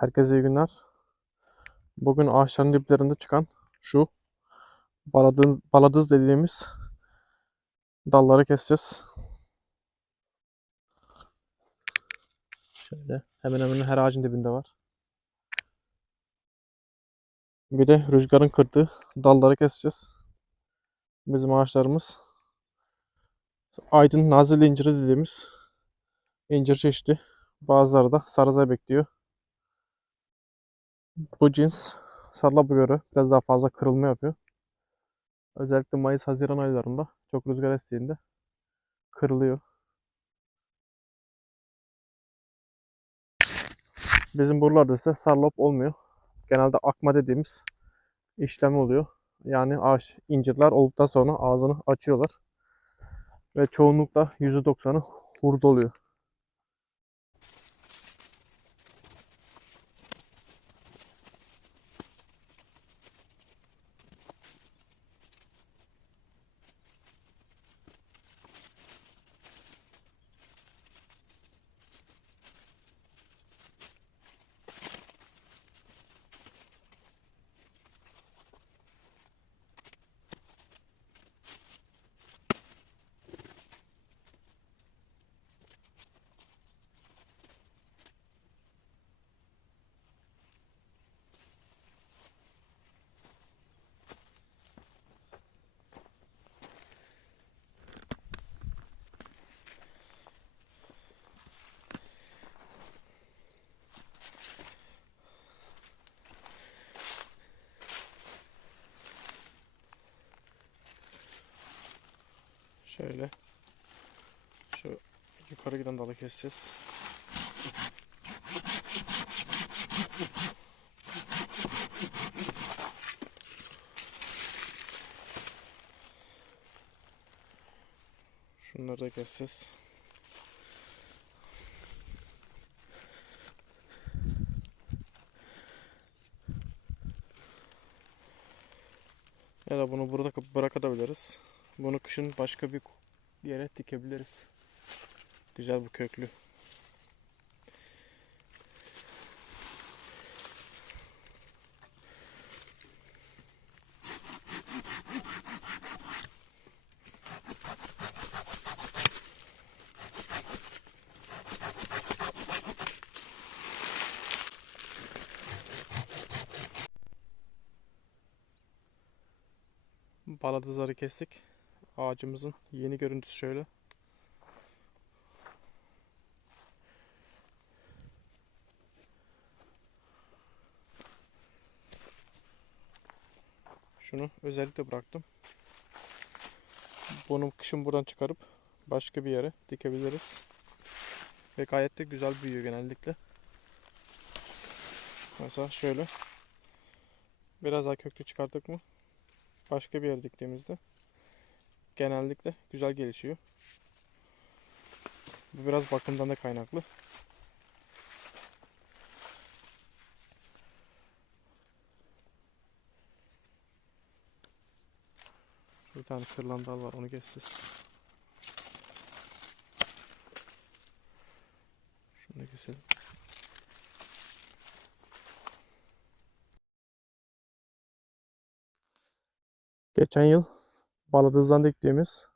Herkese iyi günler. Bugün ağaçların diplerinde çıkan şu baladız, dediğimiz dalları keseceğiz. Şöyle hemen hemen her ağacın dibinde var. Bir de rüzgarın kırdığı dalları keseceğiz. Bizim ağaçlarımız Aydın Nazilli inciri dediğimiz incir çeşidi. Bazıları da sarıza bekliyor. Bu cins sarılabu göre biraz daha fazla kırılma yapıyor. Özellikle Mayıs-Haziran aylarında çok rüzgar estiğinde kırılıyor. Bizim buralarda ise sarlop olmuyor. Genelde akma dediğimiz işlem oluyor. Yani ağaç incirler olduktan sonra ağzını açıyorlar. Ve çoğunlukla %90'ı hurda oluyor. Şöyle. Şu yukarı giden dalı keseceğiz. Şunları da keseceğiz. Ya da bunu burada bırakabiliriz. Bunu kışın başka bir yere dikebiliriz. Güzel bu köklü. Baladızları kestik. Ağacımızın yeni görüntüsü şöyle. Şunu özellikle bıraktım. Bunu kışın buradan çıkarıp başka bir yere dikebiliriz. Ve gayet de güzel büyüyor genellikle. Mesela şöyle. Biraz daha köklü çıkarttık mı? Başka bir yere diktiğimizde genellikle güzel gelişiyor. Bu biraz bakımdan da kaynaklı. Bir tane kırılan dal var onu keseceğiz. Şunu da keselim. Geçen yıl Baladız'dan diktiğimiz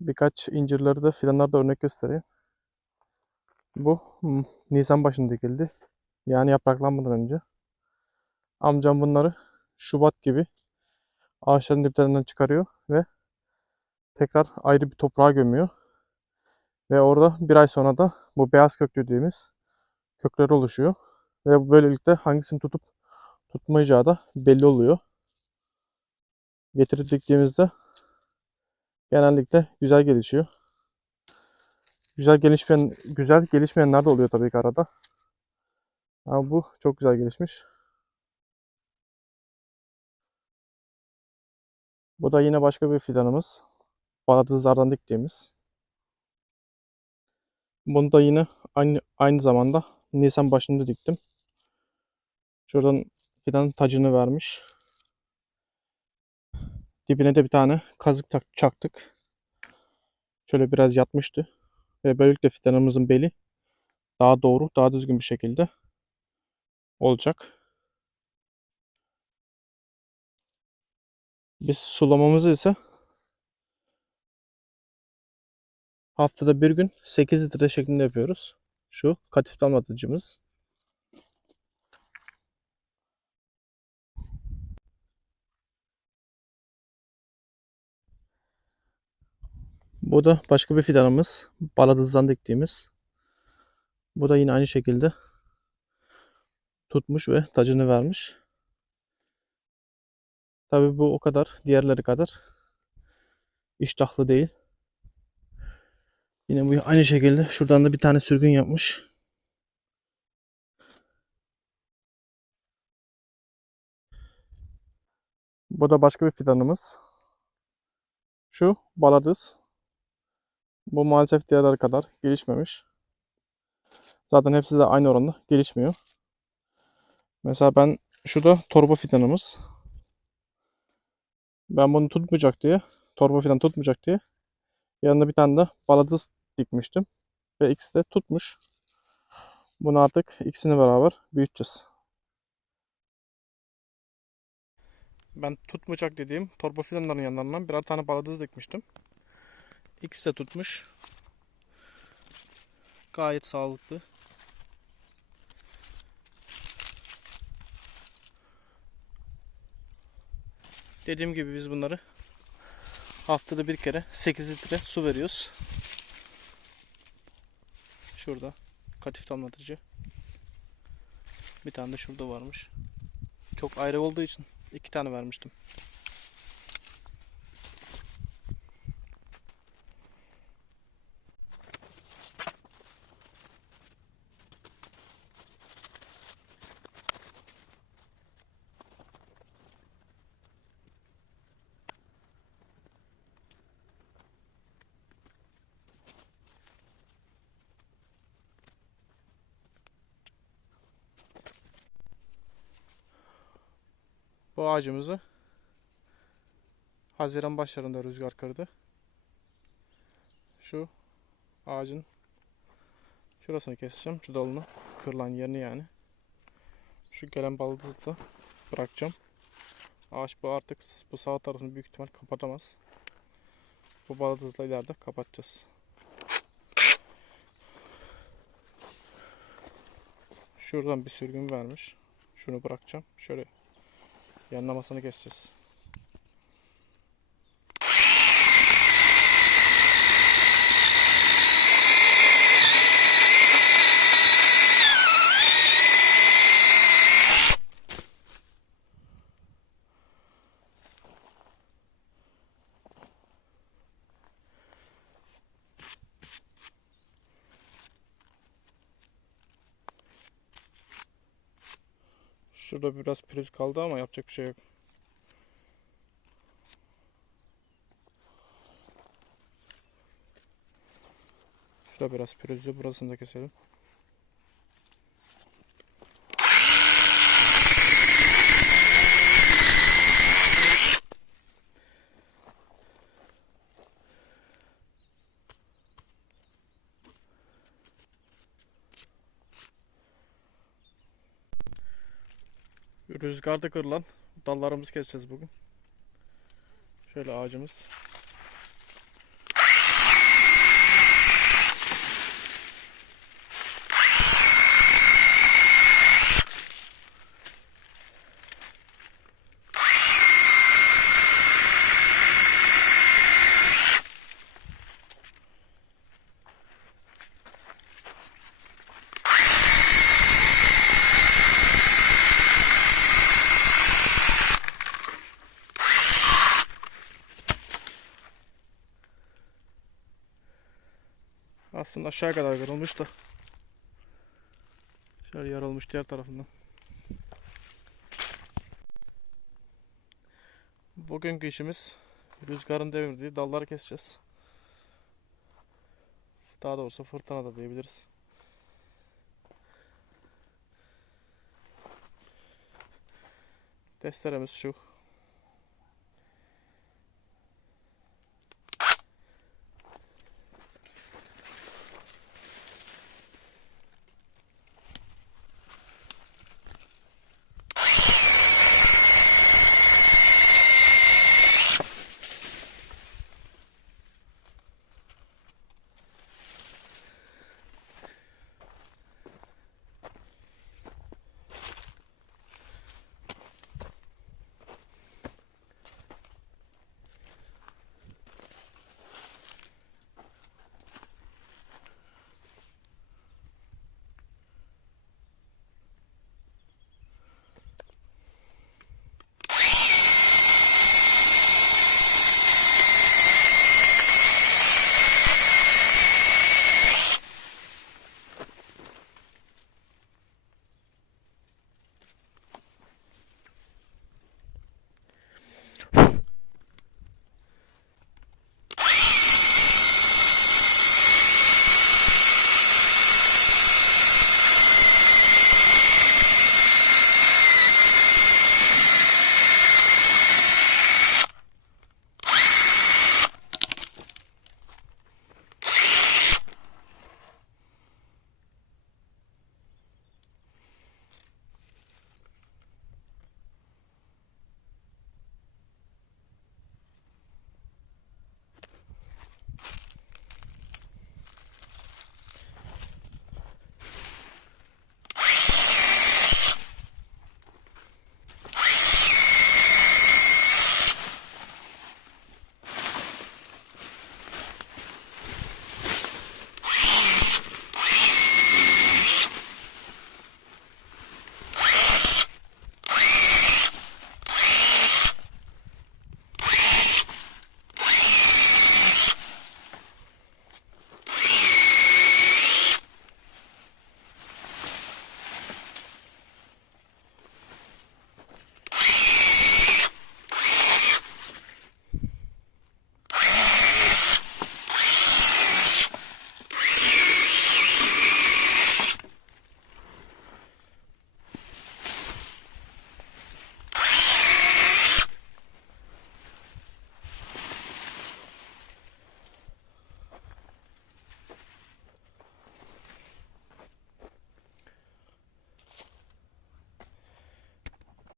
birkaç incirleri de fidanları da örnek göstereyim. Bu hmm, Nisan başında dikildi. Yani yapraklanmadan önce. Amcam bunları Şubat gibi ağaçların diplerinden çıkarıyor ve tekrar ayrı bir toprağa gömüyor. Ve orada bir ay sonra da bu beyaz köklü dediğimiz kökler oluşuyor. Ve böylelikle hangisini tutup tutmayacağı da belli oluyor. Getirip diktiğimizde genellikle güzel gelişiyor. Güzel gelişmeyen, güzel gelişmeyenler de oluyor tabii ki arada. Ama bu çok güzel gelişmiş. Bu da yine başka bir fidanımız. Baladızlardan diktiğimiz. Bunu da yine aynı, aynı zamanda Nisan başında diktim. Şuradan fidanın tacını vermiş. Dibine de bir tane kazık çaktık. Şöyle biraz yatmıştı. Ve böylelikle fidanımızın beli daha doğru, daha düzgün bir şekilde olacak. Biz sulamamızı ise haftada bir gün 8 litre şeklinde yapıyoruz. Şu katif damlatıcımız. Bu da başka bir fidanımız. Baladızdan diktiğimiz. Bu da yine aynı şekilde tutmuş ve tacını vermiş. Tabi bu o kadar diğerleri kadar iştahlı değil. Yine bu aynı şekilde şuradan da bir tane sürgün yapmış. Bu da başka bir fidanımız. Şu baladız. Bu maalesef diğerleri kadar gelişmemiş. Zaten hepsi de aynı oranda gelişmiyor. Mesela ben şurada torba fidanımız. Ben bunu tutmayacak diye, torba fidan tutmayacak diye yanına bir tane de baladız dikmiştim. Ve ikisi de tutmuş. Bunu artık ikisini beraber büyüteceğiz. Ben tutmayacak dediğim torba fidanların yanlarından birer tane baladız dikmiştim. İkisi de tutmuş. Gayet sağlıklı. Dediğim gibi biz bunları haftada bir kere 8 litre su veriyoruz. Şurada katif damlatıcı. Bir tane de şurada varmış. Çok ayrı olduğu için iki tane vermiştim. Bu ağacımızı Haziran başlarında rüzgar kırdı. Şu ağacın şurasını keseceğim. Şu dalını kırılan yerini yani. Şu gelen baldızı da bırakacağım. Ağaç bu artık bu sağ tarafını büyük ihtimal kapatamaz. Bu baldızla ileride kapatacağız. Şuradan bir sürgün vermiş. Şunu bırakacağım. Şöyle yanlamasını keseceğiz. Şurada biraz pürüz kaldı ama yapacak bir şey yok. Şurada biraz pürüzlü. Burasını da keselim. Rüzgarda kırılan dallarımızı keseceğiz bugün. Şöyle ağacımız. Aslında aşağı kadar kırılmış da. Şöyle yarılmış diğer tarafından. Bugünkü işimiz rüzgarın devirdiği dalları keseceğiz. Daha doğrusu fırtına da diyebiliriz. Testeremiz şu.